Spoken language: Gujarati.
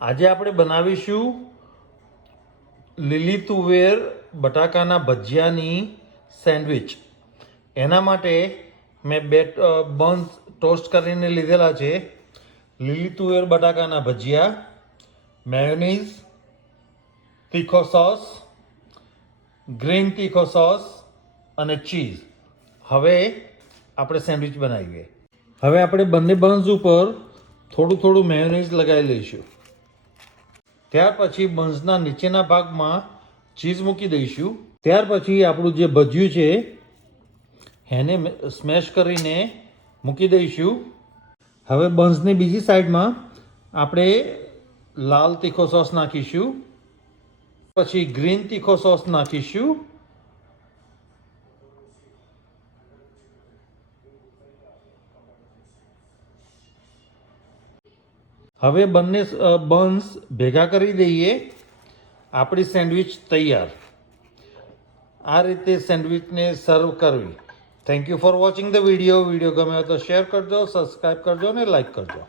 આજે આપણે બનાવીશું લીલી તુવેર બટાકાના ભજીયાની સેન્ડવિચ. એના માટે મેં બે બન્સ ટોસ્ટ કરીને લીધેલા છે. લીલી તુવેર બટાકાના ભજીયા, મેયોનીઝ, તીખો સોસ, ગ્રીન તીખો સોસ અને ચીઝ. હવે આપણે સેન્ડવિચ બનાવીએ. હવે આપણે બંને બન્સ ઉપર થોડું થોડું મેયોનીઝ લગાવી લઈશું. ત્યાર પછી બન્સના નીચેના ભાગમાં ચીઝ મૂકી દઈશું. ત્યાર પછી આપણું જે ભજીયું છે એને સ્મેશ કરીને મૂકી દઈશું. હવે બન્સની બીજી સાઈડમાં આપણે લાલ તીખો સોસ નાખીશું, પછી ગ્રીન તીખો સોસ નાખીશું, હવે બંને બન્સ ભેગા કરી દઈએ. આપણી સેન્ડવિચ તૈયાર. આ રીતે સેન્ડવિચને સર્વ કરવી. Thank you for watching the video. Video ગમે તો શેર કરજો, સબસ્ક્રાઈબ કરજો અને લાઈક કરજો.